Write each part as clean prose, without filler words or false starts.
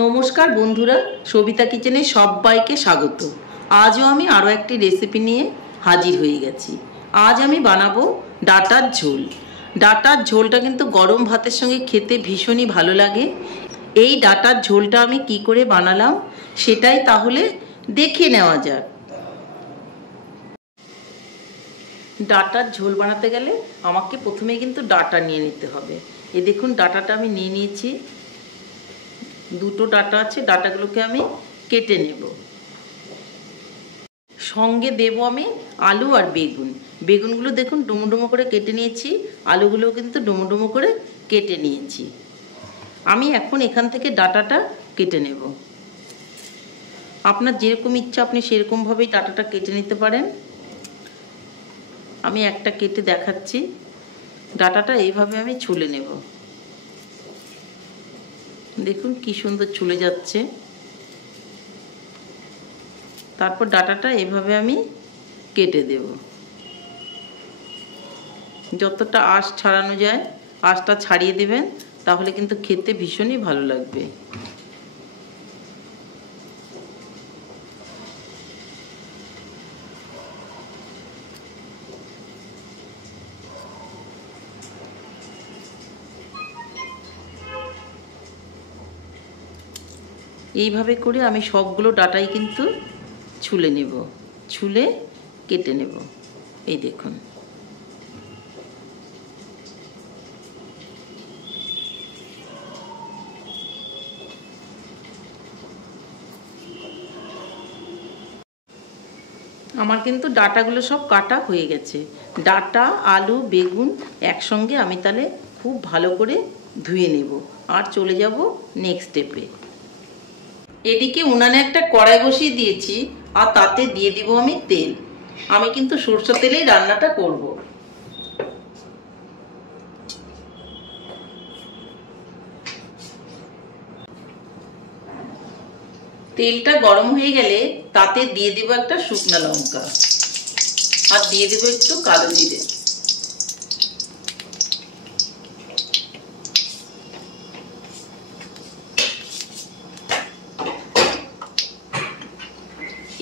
নমস্কার বন্ধুরা, সবিতা কিচেনে সবাইকে স্বাগত। আজও আমি আরও একটি রেসিপি নিয়ে হাজির হয়ে গেছি। আজ আমি বানাবো ডাঁটার ঝোল। ডাঁটার ঝোলটা কিন্তু গরম ভাতের সঙ্গে খেতে ভীষণই ভালো লাগে। এই ডাঁটার ঝোলটা আমি কি করে বানালাম সেটাই তাহলে দেখে নেওয়া যাক। ডাঁটার ঝোল বানাতে গেলে আমাকে প্রথমে কিন্তু ডাঁটা নিয়ে নিতে হবে। এই দেখুন ডাঁটাটা আমি নিয়ে নিয়েছি, দুটো ডাঁটা আছে। ডাঁটাগুলোকে আমি কেটে নেব। সঙ্গে দেব আমি আলু আর বেগুন। বেগুনগুলো দেখুন ডুমো ডুমো করে কেটে নিয়েছি, আলুগুলোও কিন্তু ডুমো ডুমো করে কেটে নিয়েছি। আমি এখন এখান থেকে ডাঁটাটা কেটে নেব। আপনার যেরকম ইচ্ছা আপনি সেরকমভাবেই ডাঁটাটা কেটে নিতে পারেন। আমি একটা কেটে দেখাচ্ছি। ডাঁটাটা এইভাবে আমি ছুলে নেব। দেখুন কি সুন্দর ছুলে যাচ্ছে। তারপর ডাঁটাটা এভাবে আমি কেটে দেব। যতটা আঁশ ছাড়ানো যায় আঁশটা ছাড়িয়ে দেবেন, তাহলে কিন্তু খেতে ভীষণই ভালো লাগবে। এইভাবে করে আমি সবগুলো ডাঁটাই কিন্তু ছুলে নেব, ছুলে কেটে নেব। এই দেখুন আমার কিন্তু ডাঁটাগুলো সব কাটা হয়ে গেছে। ডাঁটা, আলু, বেগুন একসঙ্গে আমি তাহলে খুব ভালো করে ধুয়ে নেব আর চলে যাব নেক্সট স্টেপে। এদিকে উনানে একটা কড়াই বসিয়ে দিয়েছি আর তাতে দিয়ে দিব আমি তেল। আমি কিন্তু সরষের তেলেই রান্নাটা করব। তেলটা গরম হয়ে গেলে তাতে দিয়ে দিব একটা শুকনো লঙ্কা আর দিয়ে দেব একটু কালো জিরে।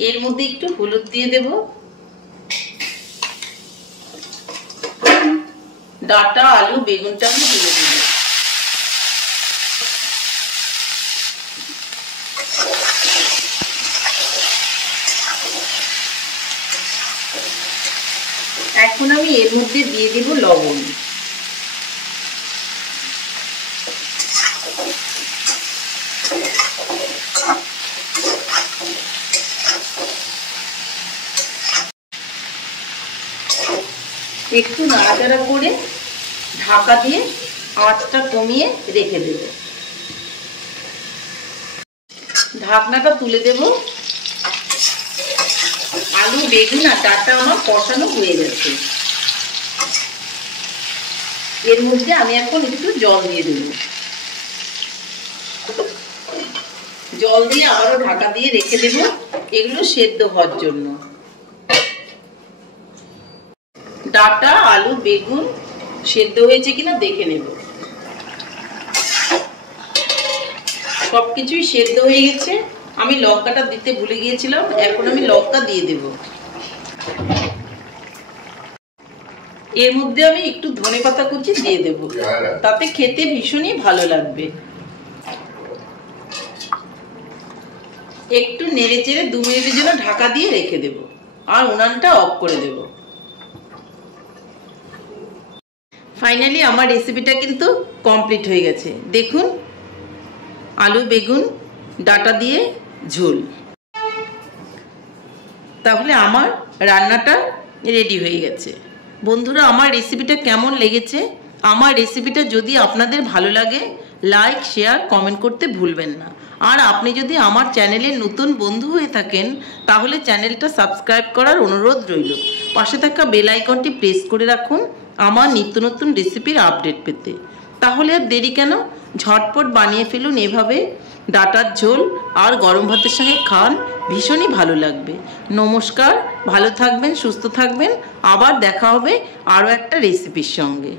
এর মধ্যে একটু হলুদ দিয়ে দেব। ডাঁটা, আলু, বেগুনটা আমি তুলে দেব। এখন আমি এর মধ্যে দিয়ে দেব লবণ। একটু নাড়াচাড়া করে ঢাকা দিয়ে আঁচটা কমিয়ে রেখে দেব। ঢাকনাটা তুলে দেব। আলু, বেগুন আর ডাঁটা আমার কষানো হয়ে গেছে। এর মধ্যে আমি এখন একটু জল দিয়ে দেব। জল দিয়ে আবারও ঢাকা দিয়ে রেখে দেব এগুলো সেদ্ধ হওয়ার জন্য। ডাঁটা, আলু, বেগুন সেদ্ধ হয়েছে কিনা দেখে নেব। সবকিছুই সেদ্ধ হয়ে গেছে। আমি লঙ্কাটা দিতে ভুলে গিয়েছিলাম, এখন আমি লঙ্কা দিয়ে দেব। এর মধ্যে আমি একটু ধনেপাতা কুচি দিয়ে দেব, তাতে খেতে ভীষণই ভালো লাগবে। একটু নেড়ে চেড়ে 2 মিনিটের জন্য ঢাকা দিয়ে রেখে দেব আর উনানটা অফ করে দেব। ফাইনালি আমার রেসিপিটা কিন্তু কমপ্লিট হয়ে গেছে। দেখুন আলু, বেগুন, ডাঁটা দিয়ে ঝোল। তাহলে আমার রান্নাটা রেডি হয়ে গেছে। বন্ধুরা, আমার রেসিপিটা কেমন লেগেছে? আমার রেসিপিটা যদি আপনাদের ভালো লাগে লাইক, শেয়ার, কমেন্ট করতে ভুলবেন না। আর আপনি যদি আমার চ্যানেলের নতুন বন্ধু হয়ে থাকেন তাহলে চ্যানেলটা সাবস্ক্রাইব করার অনুরোধ রইল। পাশে থাকা বেল আইকনটি প্রেস করে রাখুন আমার নিত্য নতুন রেসিপির আপডেট পেতে। তাহলে আর দেরি কেন, ঝটপট বানিয়ে ফেলুন এভাবে ডাঁটার ঝোল আর গরম ভাতের সঙ্গে খান, ভীষণই ভালো লাগবে। নমস্কার, ভালো থাকবেন, সুস্থ থাকবেন। আবার দেখা হবে আরও একটা রেসিপির সঙ্গে।